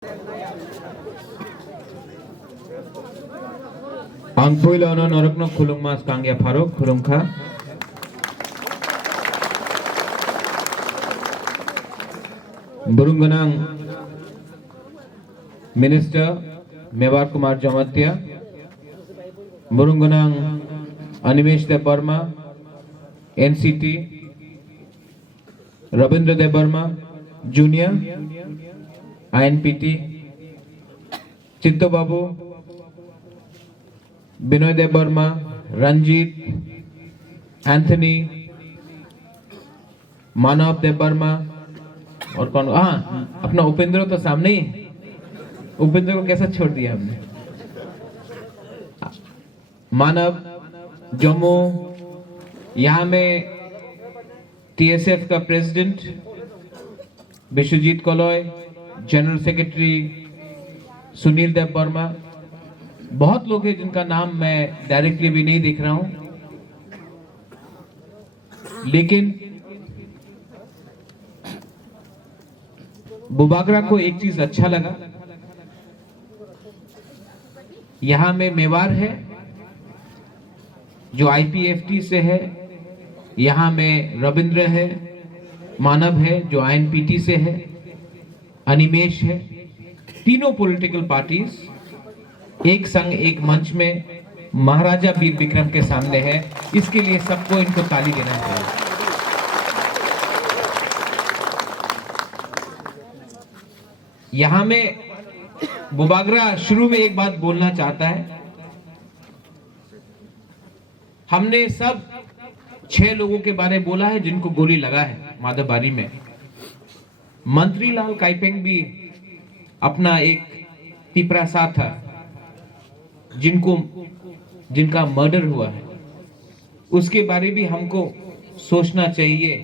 Ang puilo no norok no kulung mas kangya Faruk kulung kha. Burunganang Minister Mewar Kumar Jamatia, Burunganang Animesh Dev Burma, NCT, Rabindra Dev Burma, Junior, INPT, Chitto Babu, Binoy Dev Burma, Ranjit, Anthony, Manav Dev Burma और कौन? हाँ, अपना उपेंद्र तो सामने ही। उपेंद्र को कैसा छोड़ दिया हमने? मानव, जम्मू, यहाँ में TSF का president Vishwajeet Kaloi, general secretary Sunil Dev Verma, बहुत लोग हैं जिनका नाम मैं डायरेक्टली भी नहीं देख रहा हूं, लेकिन बुबागरा को एक चीज अच्छा लगा, यहां में मेवार है जो IPFT से है, यहां में रविंद्र है, मानव है जो INPT से है, अनिमेश है, तीनों पॉलिटिकल पार्टीज एक संग एक मंच में महाराजा वीर विक्रम के सामने है। इसके लिए सबको इनको ताली देना चाहिए। यहां में बुबागरा शुरू में एक बात बोलना चाहता है। हमने सब 6 लोगों के बारे में बोला है जिनको गोली लगा है माधवबारी में। मंत्री लाल काइपेंग भी अपना एक तिपरासा था जिनका मर्डर हुआ है, उसके बारे भी हमको सोचना चाहिए,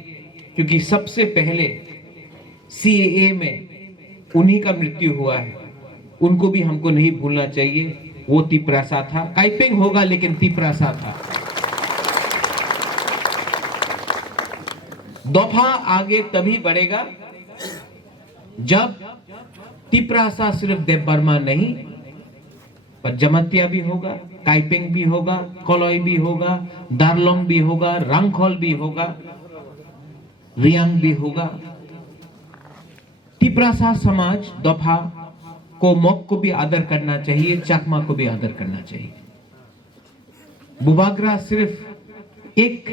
क्योंकि सबसे पहले CAA में उन्हीं का मृत्यु हुआ है। उनको भी हमको नहीं भूलना चाहिए। वो तिपरासा था, काइपेंग होगा लेकिन तिपरासा था। दफा आगे तभी बढ़ेगा जब तिपरासा सिर्फ देव वर्मा नहीं पर जमतिया भी होगा, काइपेंग भी होगा, कलोय भी होगा, दारलोंग भी होगा, रंगखोल भी होगा, रियांग भी होगा। तिपरासा समाज दफा को मोक को भी आदर करना चाहिए, चकमा को भी आदर करना चाहिए। बुबागरा सिर्फ एक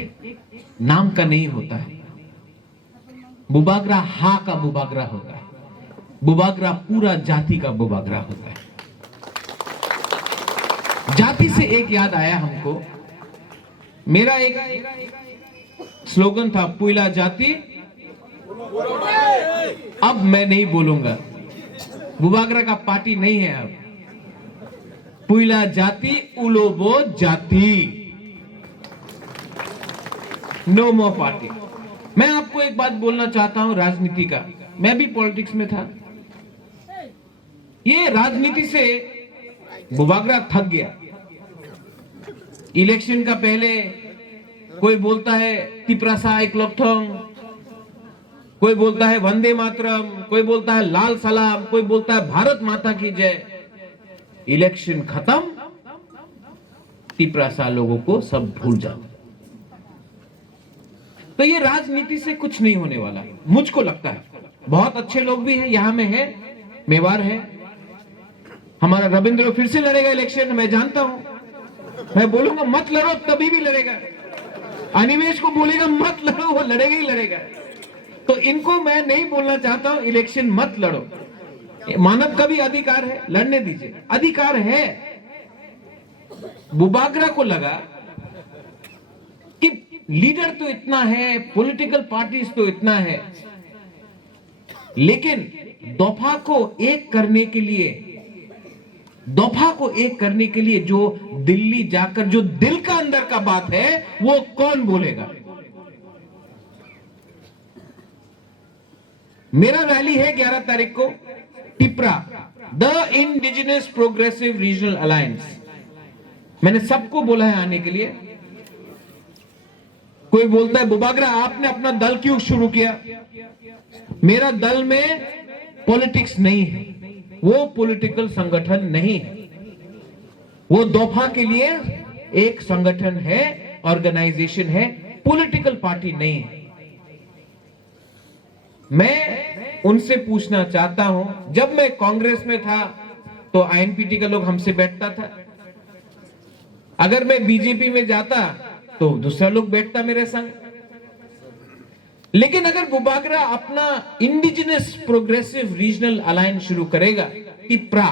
नाम का नहीं होता है, बुबागरा हा का बुबागरा होता है, बुबागरा पूरा जाति का बुबागरा होता है। जाति से एक याद आया हमको, मेरा एक स्लोगन था, पुइला जाति अब मैं नहीं बोलूंगा, बुबागरा का पार्टी नहीं है अब, पुइला जाति उलोबो जाति, नो मोर पार्टी। मैं आपको एक बात बोलना चाहता हूं राजनीति का, मैं भी पॉलिटिक्स में था। ये राजनीति से बुबागरा थक गया। इलेक्शन का पहले कोई बोलता है तिपरासा एक लोकथोंग, कोई बोलता है वंदे मातरम, कोई बोलता है लाल सलाम, कोई बोलता है भारत माता की जय। इलेक्शन खत्म, तिपरासा लोगों को सब भूल जाओ। तो ये राजनीति से कुछ नहीं होने वाला, मुझको लगता है। बहुत अच्छे लोग भी हैं, यहां में है, मेवार है, हमारा रविंद्र फिर से लड़ेगा इलेक्शन, मैं जानता हूं। मैं बोलूंगा मत लड़ो, तभी भी लड़ेगा। अनिमेश को बोलेगा मत लड़ो, वो लड़ेगा ही लड़ेगा। तो इनको मैं नहीं बोलना चाहता हूं इलेक्शन मत लड़ो। मानव का भी अधिकार है, लड़ने दीजिए, अधिकार है। बुबागरा को लगा कि लीडर तो इतना है, पॉलिटिकल पार्टीज तो इतना है, लेकिन दफा को एक करने के लिए जो दिल्ली जाकर जो दिल का अंदर का बात है वो कौन बोलेगा। मेरा रैली है 11 तारीख को Tipra, the indigenous progressive regional alliance. मैंने सबको बोला है आने के लिए। कोई बोलता है बुबागरा आपने अपना दल क्यों शुरू किया? मेरा दल में पॉलिटिक्स नहीं है, वो पॉलिटिकल संगठन नहीं है। वो दोफा के लिए एक संगठन है, ऑर्गेनाइजेशन है, पॉलिटिकल पार्टी नहीं है। मैं उनसे पूछना चाहता हूं, जब मैं कांग्रेस में था तो आईएनपीटी का लोग हमसे बैठता था, अगर मैं बीजेपी में जाता तो दूसरा लोग बैठता मेरे संग। लेकिन अगर बुबागरा अपना इंडिजिनस प्रोग्रेसिव रीजनल अलायंस शुरू करेगा तिप्रा,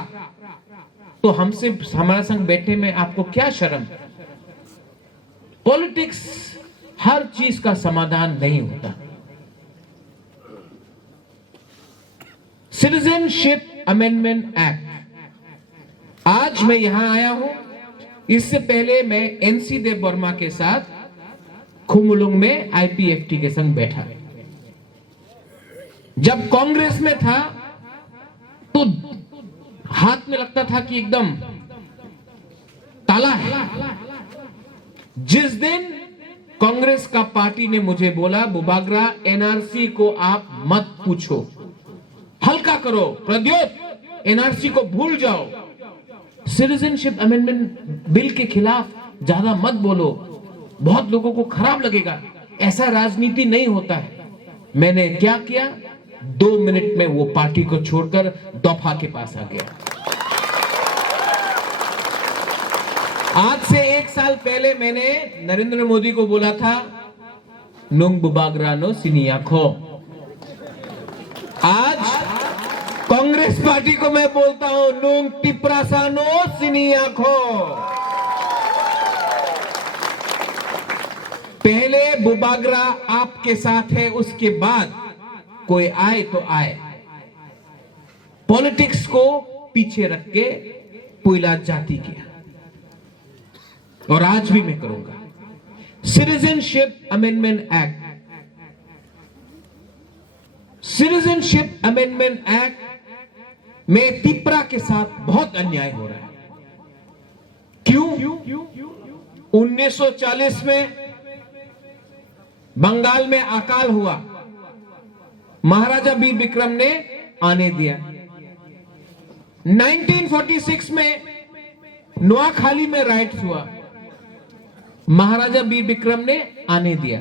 तो हमसे हमारा संग बैठने में आपको क्या शर्म? पॉलिटिक्स हर चीज का समाधान नहीं होता। सिटीजनशिप अमेंडमेंट एक्ट, आज मैं यहां आया हूं। इससे पहले मैं एनसी देव वर्मा के साथ खुमुलुंग में आईपीएफटी के संग बैठा। जब कांग्रेस में था तो हाथ में लगता था कि एकदम ताला है। जिस दिन कांग्रेस का पार्टी ने मुझे बोला, बुबागरा एनआरसी को आप मत पूछो, हल्का करो, प्रद्योत एनआरसी को भूल जाओ, सिटीजनशिप अमेंडमेंट बिल के खिलाफ ज्यादा मत बोलो, बहुत लोगों को खराब लगेगा, ऐसा राजनीति नहीं होता है। मैंने क्या किया, 2 मिनट में वो पार्टी को छोड़कर दोफा के पास आ गया। आज से 1 साल पहले मैंने नरेंद्र मोदी को बोला था, नुंग बुबागरानो सिनियाखो। आज कांग्रेस पार्टी को मैं बोलता हूं, नुंग टिप्रासानो सिनियाखो। पहले बुबागरा आपके साथ है, उसके बाद कोई आए तो आए। पॉलिटिक्स को पीछे रख के पुइला जाति किया, और आज भी मैं करूंगा। Citizenship amendment act, citizenship amendment act में तिप्रा के साथ बहुत अन्याय हो रहा है। क्यों? 1940 में बंगाल में अकाल हुआ, महाराजा वीर विक्रम ने आने दिया। 1946 में नोआखाली में राइट्स हुआ, महाराजा वीर विक्रम ने आने दिया।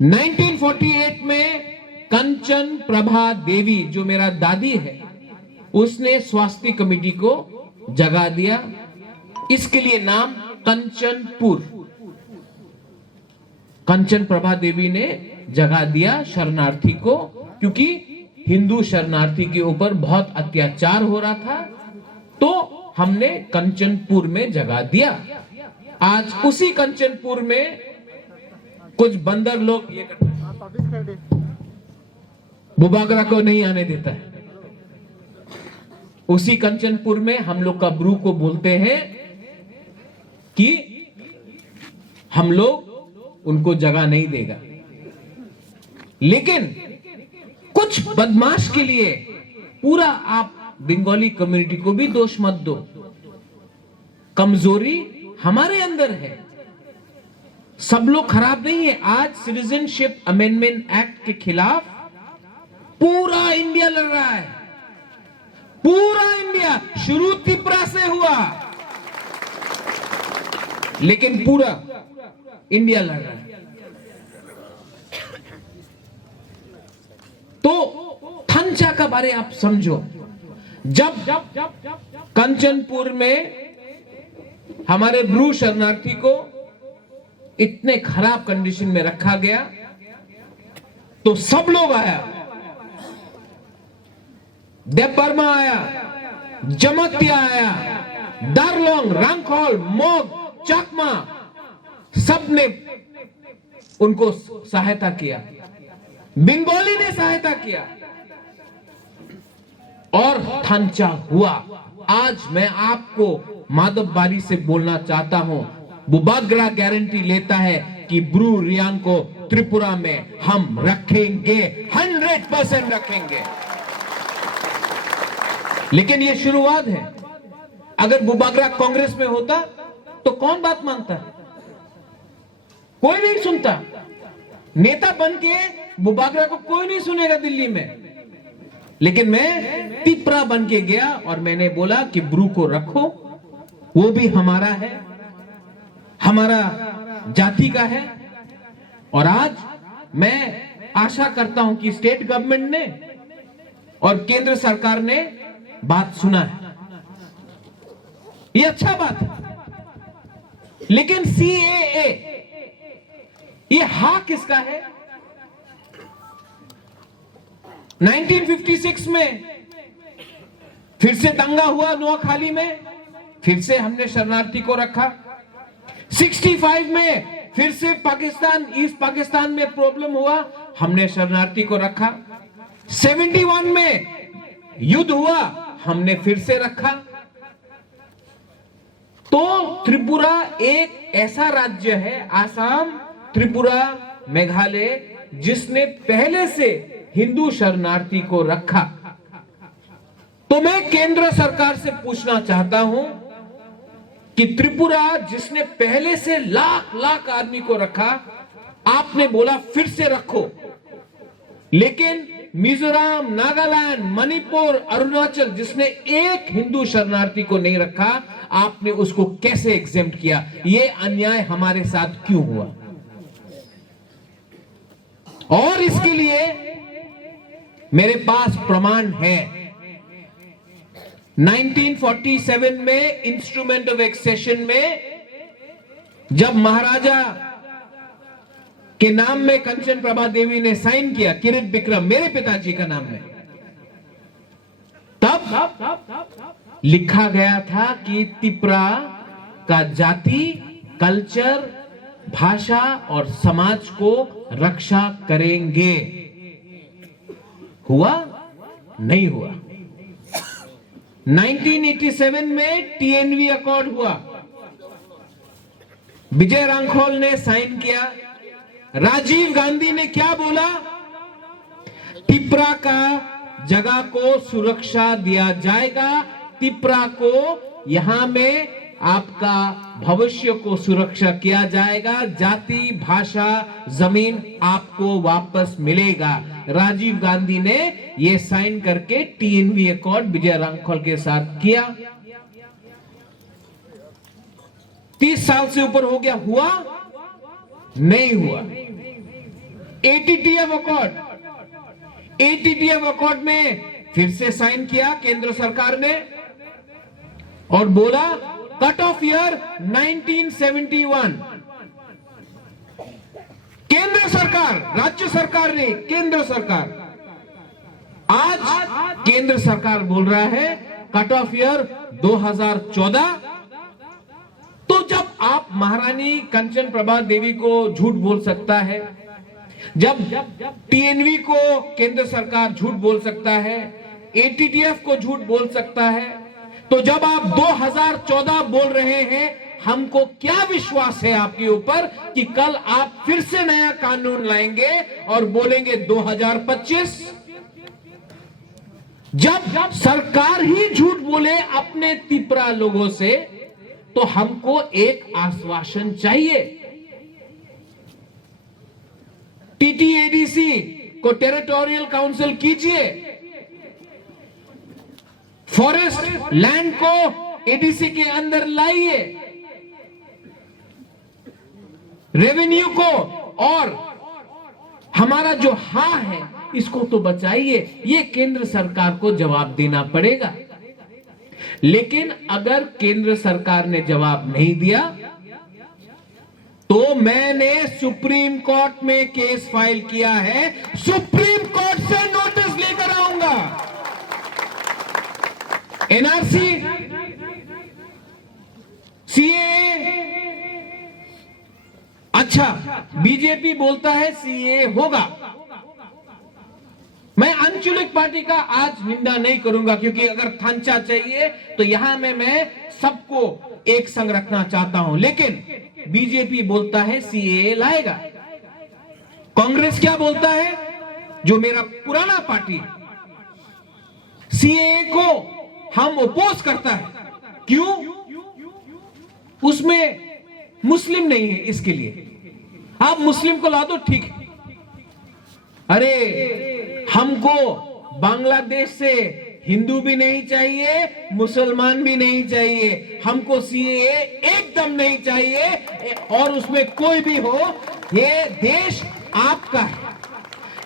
1948 में कंचन प्रभा देवी, जो मेरा दादी है, उसने स्वास्थ्य कमेटी को जगा दिया। इसके लिए नाम कंचनपुर, कंचन प्रभा देवी ने जगा दिया शरणार्थी को, क्योंकि हिंदू शरणार्थी के ऊपर बहुत अत्याचार हो रहा था, तो हमने कंचनपुर में जगा दिया। आज उसी कंचनपुर में कुछ बंदर लोग बुबागरा को नहीं आने देता है। उसी कंचनपुर में हम लोग का ब्रू को बोलते हैं कि हम लोग उनको जगह नहीं देगा। लेकिन कुछ बदमाश के लिए पूरा आप बंगाली कम्युनिटी को भी दोष मत दो। कमजोरी हमारे अंदर है, सब लोग खराब नहीं है। आज सिटीजनशिप अमेंडमेंट एक्ट के खिलाफ पूरा इंडिया लड़ रहा है, पूरा इंडिया। शुरू त्रिपुरा से हुआ, लेकिन पूरा इंडिया लड़ रहा है। तो थंचा का बारे आप समझो। जब कंचनपुर में हमारे ब्रू शरणार्थी को इतने खराब कंडीशन में रखा गया, तो सब लोग आया, देव वर्मा आया, जमत्या आया, दारलोंग, रंगखोल, मोग, चकमा, सबने उनको सहायता किया, बंगाली ने सहायता किया, और थंचा हुआ। आज मैं आपको माधव बारी से बोलना चाहता हूं, बुबागरा गारंटी लेता है कि ब्रू रियांग को त्रिपुरा में हम रखेंगे, 100% रखेंगे। लेकिन ये शुरुआत है। अगर बुबागरा कांग्रेस में होता तो कौन बात मानता? कोई नहीं सुनता। नेता बन के बुबागरा को कोई नहीं सुनेगा दिल्ली में। लेकिन मैं तिपरा बन के गया और मैंने बोला कि ब्रू को रखो, वो भी हमारा है, हमारा जाति का है। और आज मैं आशा करता हूं कि स्टेट गवर्नमेंट ने और केंद्र सरकार ने बात सुना है, ये अच्छा बात है। लेकिन सीएए, ये हा किसका है? 1956 में फिर से दंगा हुआ नोआखाली में, फिर से हमने शरणार्थी को रखा। 65 में फिर से पाकिस्तान, ईस्ट पाकिस्तान में प्रॉब्लम हुआ, हमने शरणार्थी को रखा। 71 में युद्ध हुआ, हमने फिर से रखा। तो त्रिपुरा एक ऐसा राज्य है, आसाम, त्रिपुरा, मेघालय, जिसने पहले से हिंदू शरणार्थी को रखा। तो मैं केंद्र सरकार से पूछना चाहता हूं कि त्रिपुरा जिसने पहले से लाख लाख आदमी को रखा, आपने बोला फिर से रखो, लेकिन मिजोरम, नागालैंड, मणिपुर, अरुणाचल जिसने एक हिंदू शरणार्थी को नहीं रखा, आपने उसको कैसे एग्जेम्प्ट किया? यह अन्याय हमारे साथ क्यों हुआ? और इसके लिए मेरे पास प्रमाण है। 1947 में इंस्ट्रूमेंट ऑफ एक्सेशन में जब महाराजा के नाम में कंचन प्रभा देवी ने साइन किया, किरीट विक्रम मेरे पिताजी का नाम है, तब लिखा गया था कि त्रिपुरा का जाति, कल्चर, भाषा और समाज को रक्षा करेंगे। हुआ? नहीं हुआ। 1987 में टीएनवी अकॉर्ड हुआ, विजय रांखोल ने साइन किया। राजीव गांधी ने क्या बोला? त्रिपुरा का जगह को सुरक्षा दिया जाएगा, त्रिपुरा को यहां में आपका भविष्य को सुरक्षा किया जाएगा, जाति, भाषा, जमीन आपको वापस मिलेगा। राजीव गांधी ने यह साइन करके टीएनवी अकॉर्ड विजय रांखोल के साथ किया। 30 साल से ऊपर हो गया, हुआ? नहीं हुआ। एटीटीएफ अकॉर्ड, एटीटीएफ अकॉर्ड में फिर से साइन किया केंद्र सरकार ने और बोला कट ऑफ ईयर 1971। केंद्र सरकार, राज्य सरकार ने, केंद्र सरकार, आज केंद्र सरकार बोल रहा है कट ऑफ ईयर 2014। तो जब आप महारानी कंचन प्रभा देवी को झूठ बोल सकता है, जब टीएनवी को केंद्र सरकार झूठ बोल सकता है, एटीटीएफ को झूठ बोल सकता है, तो जब आप 2014 बोल रहे हैं, हमको क्या विश्वास है आपके ऊपर कि कल आप फिर से नया कानून लाएंगे और बोलेंगे 2025? जब सरकार ही झूठ बोले अपने त्रिपुरा लोगों से, तो हमको एक आश्वासन चाहिए। टीटीएडीसी को टेरिटोरियल काउंसिल कीजिए, फॉरेस्ट लैंड को एडीसी के अंदर लाइए, रेवेन्यू को और हमारा जो हा है इसको तो बचाइए। ये केंद्र सरकार को जवाब देना पड़ेगा। लेकिन अगर केंद्र सरकार ने जवाब नहीं दिया तो मैंने सुप्रीम कोर्ट में केस फाइल किया है, सुप्रीम कोर्ट से नोटिस लेकर आऊंगा। एनआरसी, सीए, अच्छा बीजेपी बोलता है सीए होगा। मैं अंचलिक पार्टी का आज निंदा नहीं करूंगा, क्योंकि अगर थांचा चाहिए तो यहां में मैं सबको एक संग रखना चाहता हूं, लेकिन बीजेपी बोलता है सीए लाएगा। कांग्रेस क्या बोलता है, जो मेरा पुराना पार्टी है, सीए को हम अपोज करता है। क्यों? उसमें मुस्लिम नहीं है, इसके लिए आप मुस्लिम को ला दो, ठीक है। अरे हमको बांग्लादेश से हिंदू भी नहीं चाहिए, मुसलमान भी नहीं चाहिए, हमको सीएए एकदम नहीं चाहिए। और उसमें कोई भी हो, ये देश आपका है।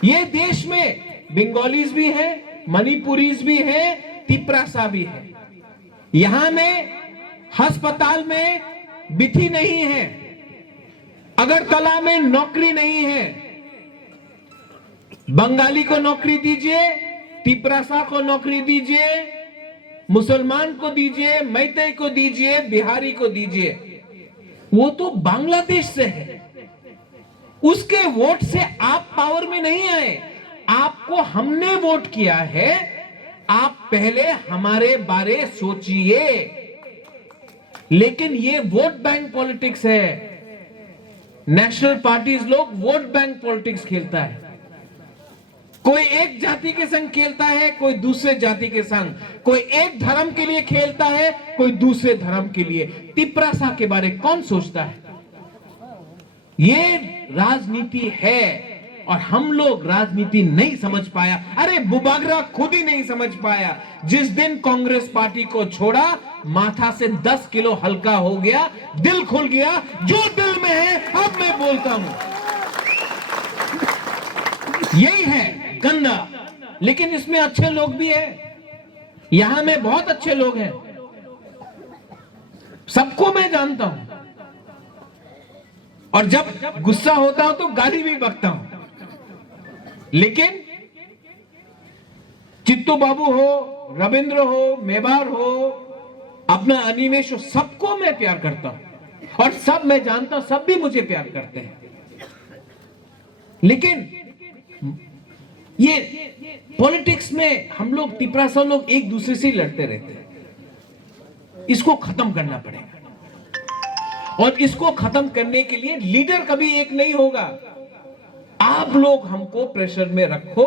ये देश में बंगालीज भी है, मणिपुरीज भी है, तिपरासा भी है। यहां में अस्पताल में बिथी नहीं है, अगरतला में नौकरी नहीं है। बंगाली को नौकरी दीजिए, तिपरासा को नौकरी दीजिए, मुसलमान को दीजिए, मैतेई को दीजिए, बिहारी को दीजिए। वो तो बांग्लादेश से है, उसके वोट से आप पावर में नहीं आए। आपको हमने वोट किया है, आप पहले हमारे बारे सोचिए। लेकिन ये वोट बैंक पॉलिटिक्स है। नेशनल पार्टीज लोग वोट बैंक पॉलिटिक्स खेलता है। कोई एक जाति के संग खेलता है, कोई दूसरे जाति के संग, कोई एक धर्म के लिए खेलता है, कोई दूसरे धर्म के लिए। तिपरासा के बारे कौन सोचता है? ये राजनीति है और हम लोग राजनीति नहीं समझ पाया। अरे बुबागरा खुद ही नहीं समझ पाया। जिस दिन कांग्रेस पार्टी को छोड़ा, माथा से 10 किलो हल्का हो गया, दिल खुल गया। जो दिल में है अब मैं बोलता हूं, यही है गंदा। लेकिन इसमें अच्छे लोग भी हैं। यहां में बहुत अच्छे लोग हैं, सबको मैं जानता हूं। और जब गुस्सा होता हूं तो गाली भी बकता हूं। लेकिन चित्तू बाबू हो, रविंद्र हो, मेवार हो, अपना अनिमेश हो, सबको मैं प्यार करता हूं। और सब मैं जानता हूं, सब भी मुझे प्यार करते हैं। लेकिन ये पॉलिटिक्स में हम लोग तिपरासा लोग एक दूसरे से ही लड़ते रहते हैं। इसको खत्म करना पड़ेगा। और इसको खत्म करने के लिए लीडर कभी एक नहीं होगा। आप लोग हमको प्रेशर में रखो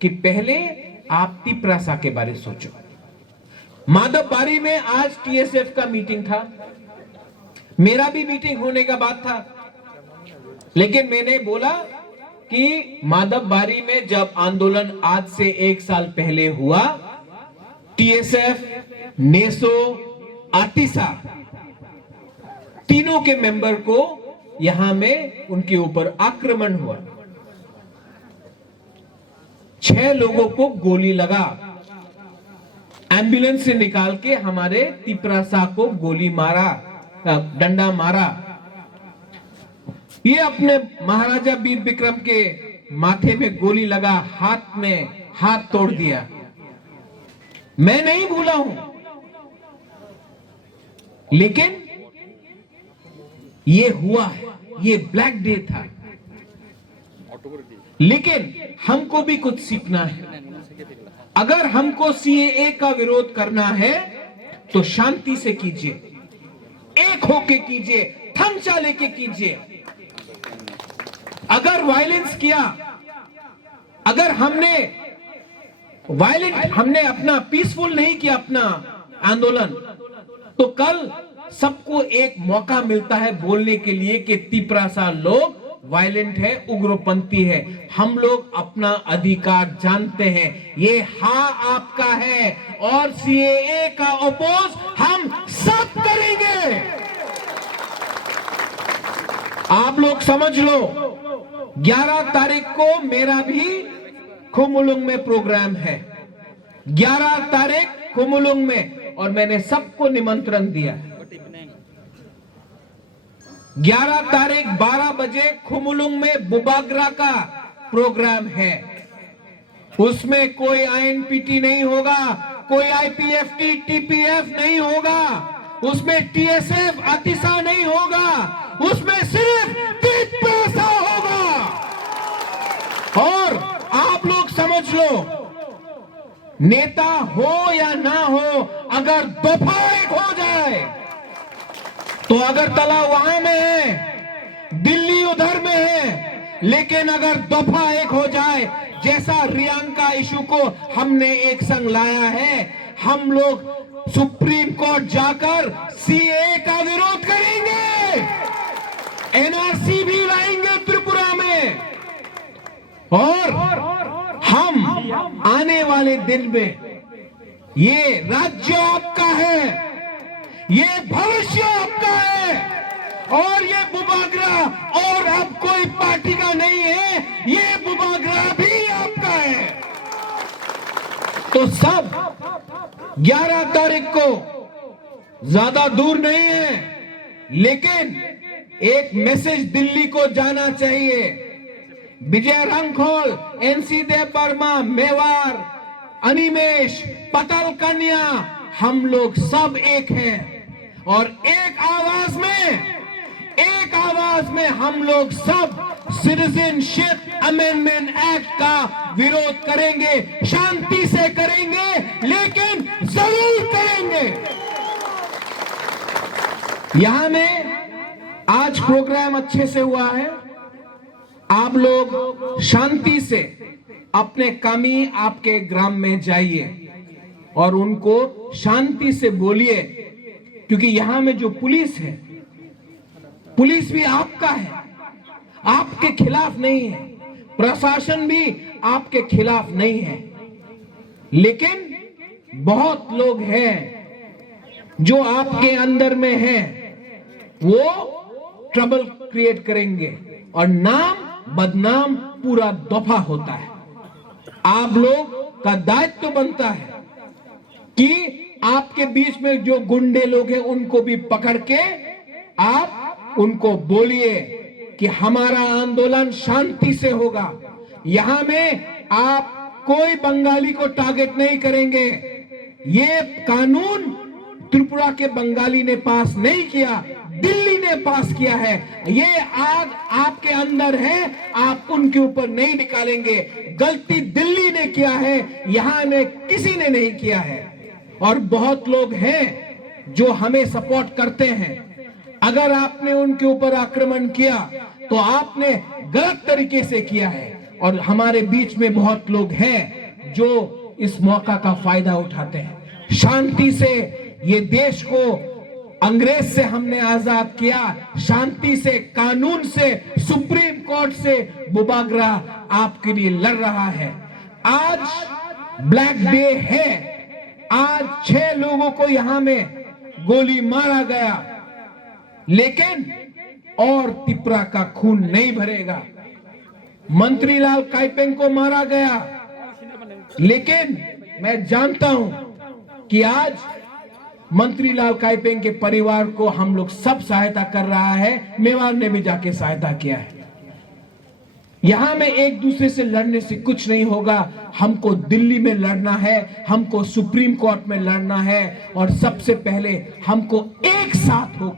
कि पहले आप तिपरासा के बारे सोचो। माधवबारी में आज टीएसएफ का मीटिंग था, मेरा भी मीटिंग होने का बात था। लेकिन मैंने बोला कि माधवबारी में जब आंदोलन आज से 1 साल पहले हुआ, टीएसएफ, नेसो, आतिसा तीनों के मेंबर को यहां में उनके ऊपर आक्रमण हुआ। 6 लोगों को गोली लगा। एम्बुलेंस से निकाल के हमारे तिपरासा को गोली मारा, डंडा मारा। ये अपने महाराजा वीर विक्रम के माथे में गोली लगा, हाथ में हाथ तोड़ दिया। मैं नहीं भूला हूं। लेकिन ये हुआ है, ये ब्लैक डे था। लेकिन हमको भी कुछ सीखना है। अगर हमको सीएए का विरोध करना है तो शांति से कीजिए, एक होके कीजिए, थमचा लेके कीजिए। अगर वायलेंस किया, अगर हमने अपना पीसफुल नहीं किया अपना आंदोलन, तो कल सबको एक मौका मिलता है बोलने के लिए कि तिपरासा लोग वायलेंट है, उग्रपंथी है। हम लोग अपना अधिकार जानते हैं। ये हाँ आपका है और सीएए का अपोज हम सब करेंगे। आप लोग समझ लो, 11 तारीख को मेरा भी खुमुलुंग में प्रोग्राम है। 11 तारीख खुमुलुंग में, और मैंने सबको निमंत्रण दिया। 11 तारीख 12 बजे खुमुलुंग में बुबागरा का प्रोग्राम है। उसमें कोई आईएनपीटी नहीं होगा, कोई आईपीएफटी, टीपीएफ नहीं होगा, उसमें टीएसएफ, आतिशा नहीं होगा, उसमें सिर्फ तिपरासा होगा। और आप लोग समझ लो, नेता हो या ना हो, अगर दफा एक हो जाए तो अगरतला वहां में है, दिल्ली उधर में है। लेकिन अगर दफा एक हो जाए, जैसा रियांका इशू को हमने एक संग लाया है, हम लोग सुप्रीम कोर्ट जाकर सीएए का विरोध करेंगे, एनआरसी भी लाएंगे त्रिपुरा में, और हम आने वाले दिन में ये राज्य आपका है, ये भविष्य आपका है, और ये बुबागरा और अब कोई पार्टी का नहीं है, ये बुबागरा भी आपका है। तो सब 11 तारीख को ज्यादा दूर नहीं है, लेकिन एक मैसेज दिल्ली को जाना चाहिए। विजय रंखोल, एनसी देव वर्मा, मेवार, अनिमेश, पटल कन्या, हम लोग सब एक हैं और एक आवाज में हम लोग सब सिटीजनशिप अमेंडमेंट एक्ट का विरोध करेंगे, शांति से करेंगे, लेकिन जरूर करेंगे। यहां में आज प्रोग्राम अच्छे से हुआ है। आप लोग शांति से अपने कमी आपके ग्राम में जाइए और उनको शांति से बोलिए, क्योंकि यहां में जो पुलिस है, पुलिस भी आपका है, आपके खिलाफ नहीं है, प्रशासन भी आपके खिलाफ नहीं है, लेकिन बहुत लोग हैं जो आपके अंदर में हैं, वो ट्रबल क्रिएट करेंगे और नाम बदनाम पूरा दफा होता है। आप लोग का दायित्व बनता है कि आपके बीच में जो गुंडे लोग हैं उनको भी पकड़ के आप उनको बोलिए कि हमारा आंदोलन शांति से होगा। यहां में आप कोई बंगाली को टारगेट नहीं करेंगे। ये कानून त्रिपुरा के बंगाली ने पास नहीं किया, दिल्ली ने पास किया है। ये आग आपके अंदर है, आप उनके ऊपर नहीं निकालेंगे। गलती दिल्ली ने किया है, यहां में किसी ने नहीं किया है। और बहुत लोग हैं जो हमें सपोर्ट करते हैं। अगर आपने उनके ऊपर आक्रमण किया तो आपने गलत तरीके से किया है, और हमारे बीच में बहुत लोग हैं जो इस मौका का फायदा उठाते हैं। शांति से ये देश को अंग्रेज से हमने आजाद किया, शांति से, कानून से, सुप्रीम कोर्ट से बुबागरा आपके लिए लड़ रहा है। आज ब्लैक डे है, आज 6 लोगों को यहां में गोली मारा गया, लेकिन और त्रिपुरा का खून नहीं भरेगा। मंत्रीलाल काइपेंग को मारा गया, लेकिन मैं जानता हूं कि आज मंत्रीलाल काइपेंग के परिवार को हम लोग सब सहायता कर रहा है। मेवाड़ ने भी जाके सहायता किया है। यहां में एक दूसरे से लड़ने से कुछ नहीं होगा। हमको दिल्ली में लड़ना है, हमको सुप्रीम कोर्ट में लड़ना है, और सबसे पहले हमको एक साथ हो